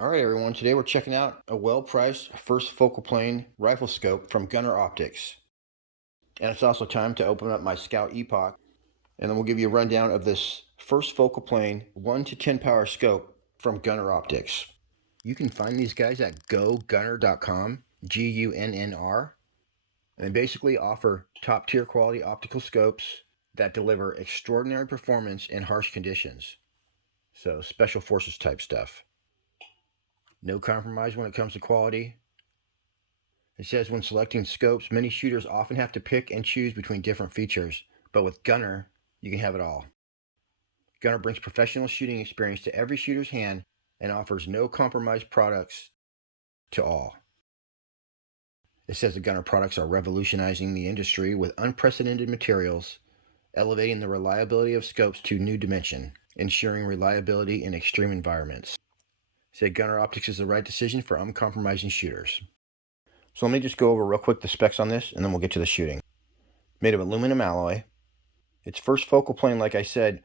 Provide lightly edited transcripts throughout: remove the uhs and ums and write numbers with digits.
Alright everyone, today we're checking out a well-priced first focal plane rifle scope from GUNNR Optics. And it's also time to open up my Scout Epoch, and then we'll give you a rundown of this first focal plane 1 to 10 power scope from GUNNR Optics. You can find these guys at GUNNR.com, GUNNR, and they basically offer top-tier quality optical scopes that deliver extraordinary performance in harsh conditions. So special forces type stuff. No compromise when it comes to quality. It says when selecting scopes, many shooters often have to pick and choose between different features, but with GUNNR, you can have it all. GUNNR brings professional shooting experience to every shooter's hand and offers no compromise products to all. It says the GUNNR products are revolutionizing the industry with unprecedented materials, elevating the reliability of scopes to a new dimension, ensuring reliability in extreme environments. Said GUNNR Optics is the right decision for uncompromising shooters. So let me just go over real quick the specs on this, and then we'll get to the shooting. Made of aluminum alloy. Its first focal plane, like I said,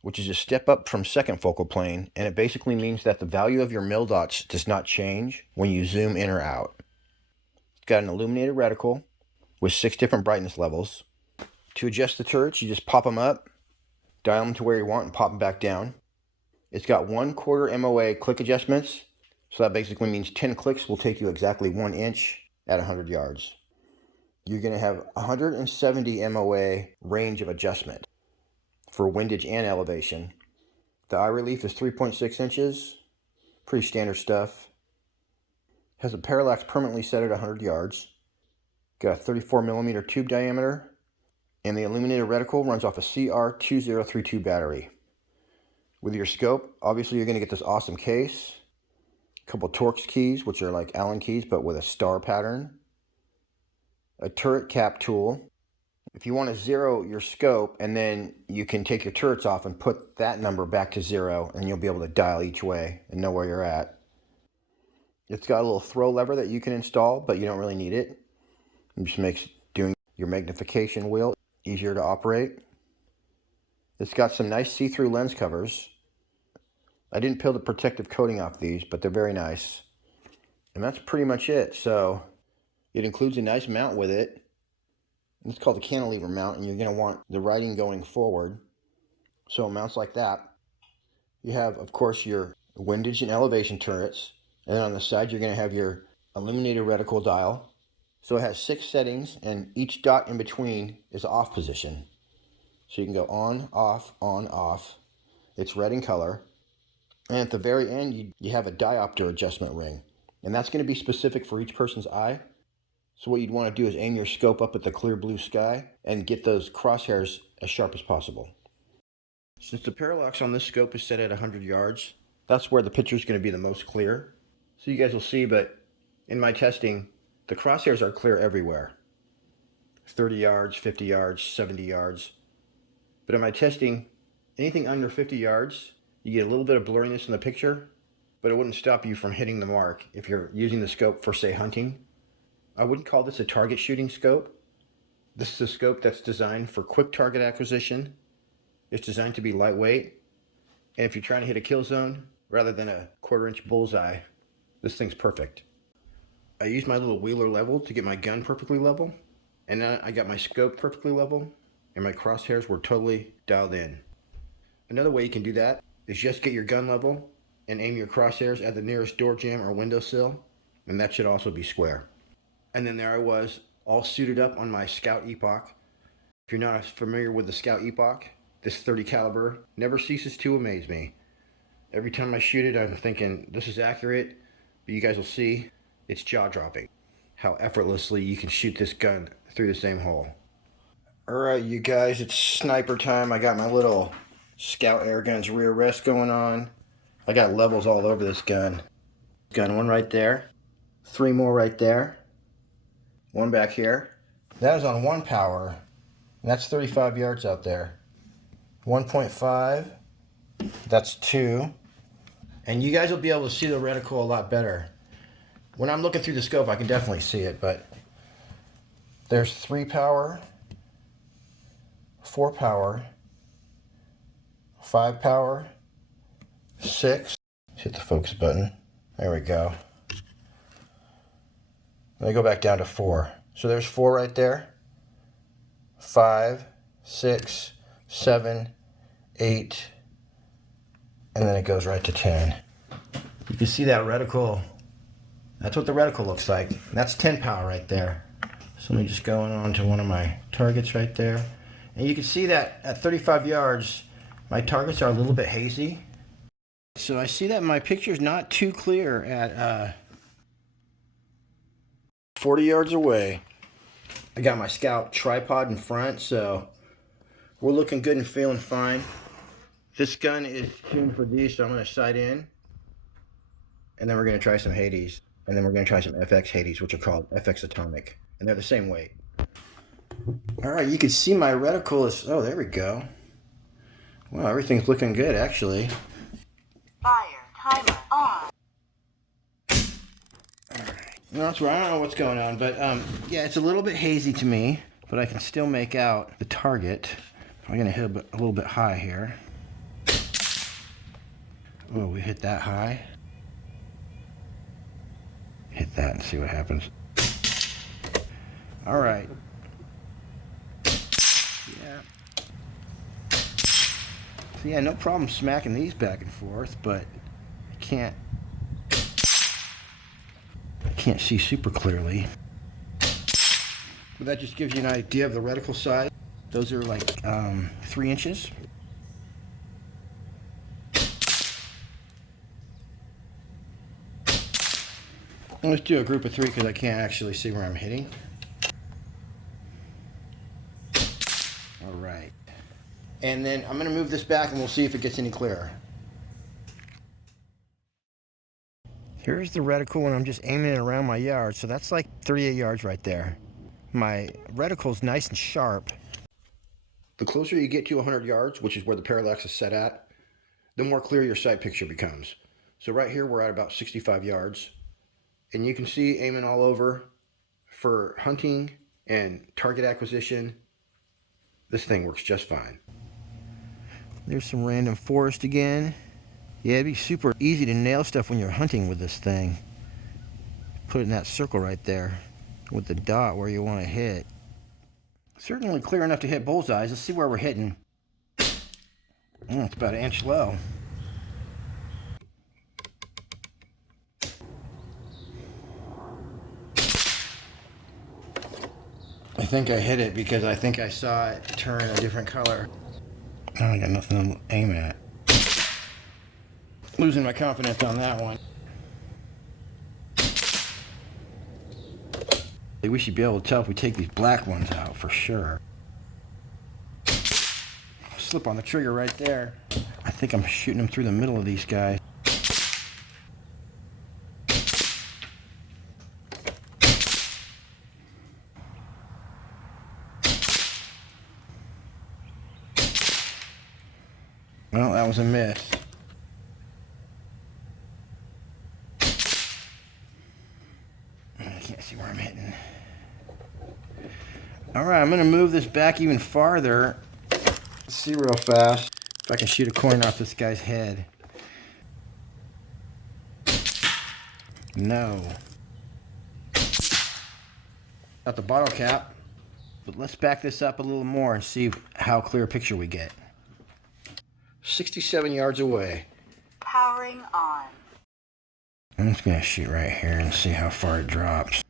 which is a step up from second focal plane, and it basically means that the value of your mil dots does not change when you zoom in or out. It's got an illuminated reticle with 6 different brightness levels. To adjust the turrets, you just pop them up, dial them to where you want, and pop them back down. It's got 1/4 MOA click adjustments, so that basically means 10 clicks will take you exactly 1 inch at 100 yards. You're going to have 170 MOA range of adjustment for windage and elevation. The eye relief is 3.6 inches, pretty standard stuff. Has a parallax permanently set at 100 yards. Got a 34mm tube diameter, and the illuminated reticle runs off a CR2032 battery. With your scope, obviously you're going to get this awesome case, a couple Torx keys, which are like Allen keys but with a star pattern, a turret cap tool. If you want to zero your scope, and then you can take your turrets off and put that number back to 0, and you'll be able to dial each way and know where you're at. It's got a little throw lever that you can install, but you don't really need it. It just makes doing your magnification wheel easier to operate. It's got some nice see-through lens covers. I didn't peel the protective coating off these, but they're very nice. And that's pretty much it. So it includes a nice mount with it. It's called a cantilever mount, and you're going to want the writing going forward. So it mounts like that. You have, of course, your windage and elevation turrets. And then on the side, you're going to have your illuminated reticle dial. So it has 6 settings, and each dot in between is off position. So you can go on, off. It's red in color. And at the very end, you have a diopter adjustment ring. And that's going to be specific for each person's eye. So what you'd want to do is aim your scope up at the clear blue sky and get those crosshairs as sharp as possible. Since the parallax on this scope is set at 100 yards, that's where the picture is going to be the most clear. So you guys will see, but in my testing, the crosshairs are clear everywhere. 30 yards, 50 yards, 70 yards. But in my testing, anything under 50 yards, you get a little bit of blurriness in the picture, but it wouldn't stop you from hitting the mark if you're using the scope for, say, hunting. I wouldn't call this a target shooting scope. This is a scope that's designed for quick target acquisition. It's designed to be lightweight. And if you're trying to hit a kill zone rather than a 1/4 inch bullseye, this thing's perfect. I used my little wheeler level to get my gun perfectly level. And now I got my scope perfectly level, and my crosshairs were totally dialed in. Another way you can do that is just get your gun level and aim your crosshairs at the nearest door jamb or windowsill, and that should also be square. And then there I was, all suited up on my Scout Epoch. If you're not familiar with the Scout Epoch, this 30 caliber never ceases to amaze me. Every time I shoot it, I'm thinking, this is accurate, but you guys will see, it's jaw-dropping how effortlessly you can shoot this gun through the same hole. Alright, you guys, it's sniper time. I got my little Scout Airguns rear rest going on. I got levels all over this gun. Gun 1 right there. 3 more right there. 1 back here. That is on 1 power. And that's 35 yards out there. 1.5. That's 2. And you guys will be able to see the reticle a lot better. When I'm looking through the scope, I can definitely see it, but there's 3 power, 4 power, 5 power, 6. Hit the focus button. There we go. Let me go back down to 4. So there's 4 right there. 5, 6, 7, 8, and then it goes right to 10. You can see that reticle. That's what the reticle looks like. That's 10 power right there. So let me just go on to one of my targets right there. And you can see that at 35 yards, my targets are a little bit hazy. So I see that my picture's not too clear at 40 yards away. I got my Scout tripod in front, so we're looking good and feeling fine. This gun is tuned for these, so I'm going to sight in. And then we're going to try some Hades. And then we're going to try some FX Hades, which are called FX Atomic. And they're the same weight. Alright, you can see my reticle is... Oh, there we go. Well, everything's looking good, actually. Fire timer on. Alright. No, that's right. I don't know what's going on, but yeah, it's a little bit hazy to me, but I can still make out the target. I'm going to hit a little bit high here. Oh, we hit that high. Hit that and see what happens. All right. Yeah. So yeah, no problem smacking these back and forth, but I can't see super clearly. But that just gives you an idea of the reticle size. Those are like 3 inches. Let's do a group of 3 because I can't actually see where I'm hitting. All right. And then I'm going to move this back and we'll see if it gets any clearer. Here's the reticle and I'm just aiming it around my yard. So that's like 38 yards right there. My reticle's nice and sharp. The closer you get to 100 yards, which is where the parallax is set at, the more clear your sight picture becomes. So right here we're at about 65 yards. And you can see aiming all over for hunting and target acquisition. This thing works just fine. There's some random forest again. Yeah, it'd be super easy to nail stuff when you're hunting with this thing. Put it in that circle right there with the dot where you want to hit. Certainly clear enough to hit bullseyes. Let's see where we're hitting. It's about 1 inch low. I think I hit it because I think I saw it turn a different color. I got nothing to aim at. Losing my confidence on that one. We should be able to tell if we take these black ones out for sure. Slip on the trigger right there. I think I'm shooting them through the middle of these guys. Well, that was a miss. I can't see where I'm hitting. Alright, I'm going to move this back even farther. Let's see real fast if I can shoot a coin off this guy's head. No. Got the bottle cap. But let's back this up a little more and see how clear a picture we get. 67 yards away. Powering on. I'm just going to shoot right here and see how far it drops.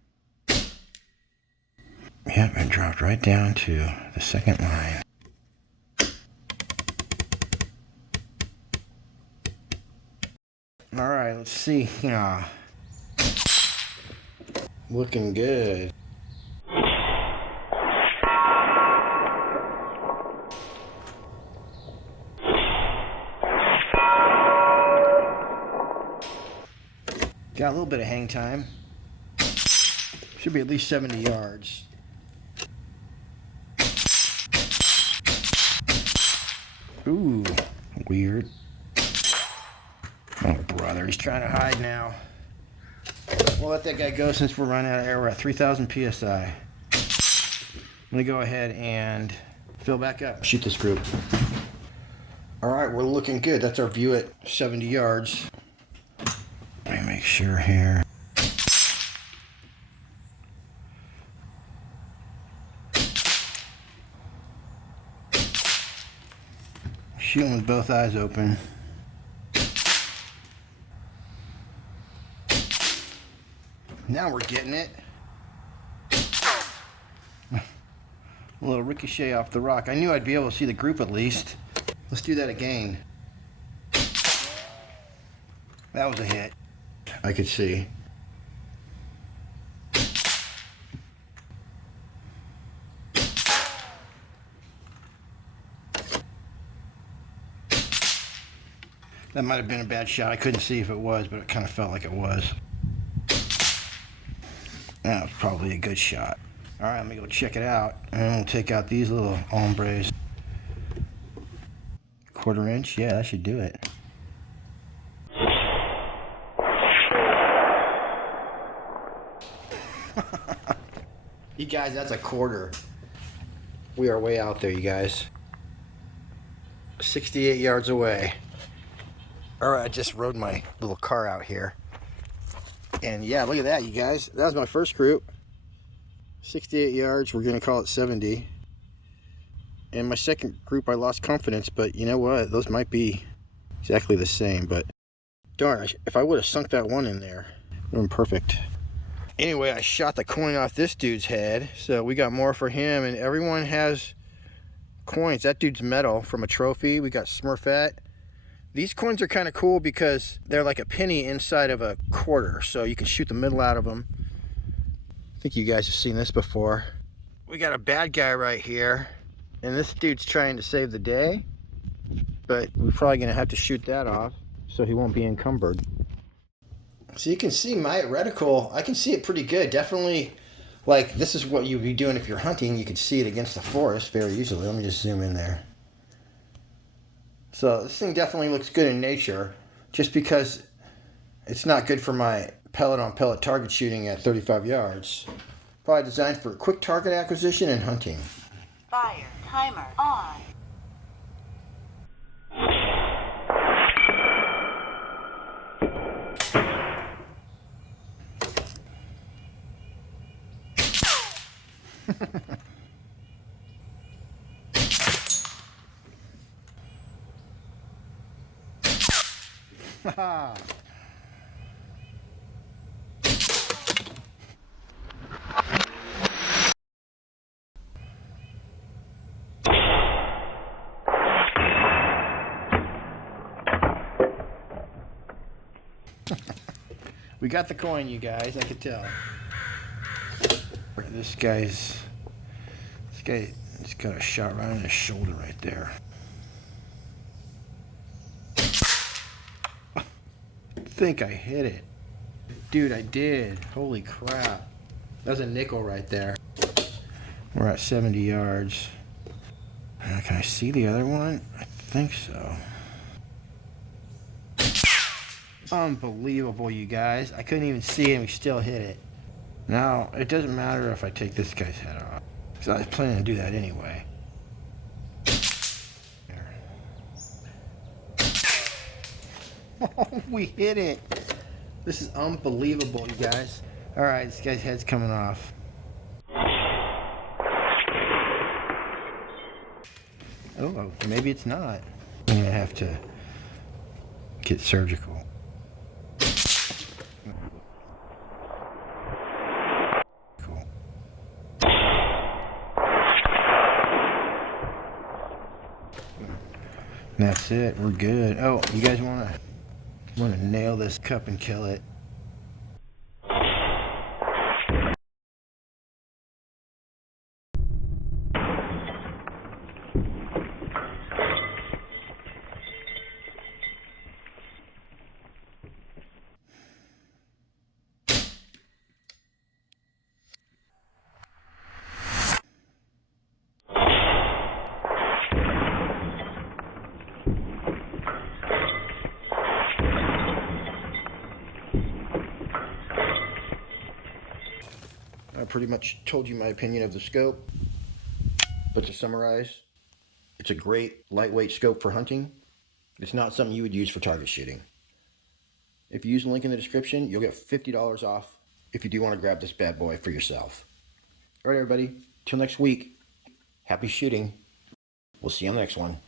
Yep, it dropped right down to the second line. Alright, let's see. Looking good. Got a little bit of hang time. Should be at least 70 yards. Ooh, weird. Oh, brother, he's trying to hide now. We'll let that guy go since we're running out of air. We're at 3,000 PSI. I'm going to go ahead and fill back up. Shoot this group. All right, we're looking good. That's our view at 70 yards. Let me make Make sure here. Shooting with both eyes open. Now we're getting it. A little ricochet off the rock. I knew I'd be able to see the group at least. Let's do that again. That was a hit. I could see. That might have been a bad shot. I couldn't see if it was, but it kind of felt like it was. That was probably a good shot. All right, let me go check it out, and we'll take out these little hombres. 1/4 inch, yeah, that should do it. You guys, that's a 1/4. We are way out there, you guys. 68 yards away. All right, I just rode my little car out here. And yeah, look at that, you guys. That was my first group. 68 yards, we're gonna call it 70. And my second group, I lost confidence, but you know what? Those might be exactly the same, but darn, if I would have sunk that one in there, it would have been perfect. Anyway, I shot the coin off this dude's head, so we got more for him, and everyone has coins. That dude's medal from a trophy. We got Smurfette. These coins are kind of cool because they're like a penny inside of a 1/4, so you can shoot the middle out of them. I think you guys have seen this before. We got a bad guy right here, and this dude's trying to save the day, but we're probably gonna have to shoot that off so he won't be encumbered. So you can see my reticle, I can see it pretty good. Definitely, like, this is what you'd be doing if you're hunting. You could see it against the forest very easily. Let me just zoom in there. So this thing definitely looks good in nature, just because it's not good for my pellet-on-pellet target shooting at 35 yards. Probably designed for quick target acquisition and hunting. Fire timer on. We got the coin, you guys, I could tell. This guy's got a shot right in his shoulder right there. I think I hit it. Dude, I did. Holy crap. That was a nickel right there. We're at 70 yards. Can I see the other one? I think so. Unbelievable, you guys. I couldn't even see it and we still hit it. Now, it doesn't matter if I take this guy's head off, because I was planning to do that anyway. Oh, we hit it. This is unbelievable, you guys. All right, this guy's head's coming off. Oh, maybe it's not. I'm gonna have to get surgical. Cool. That's it. We're good. Oh, you guys wanna nail this cup and kill it? I pretty much told you my opinion of the scope, but to summarize, it's a great lightweight scope for hunting. It's not something you would use for target shooting. If you use the link in the description, you'll get $50 off if you do want to grab this bad boy for yourself. All right, everybody. Till next week. Happy shooting. We'll see you on the next one.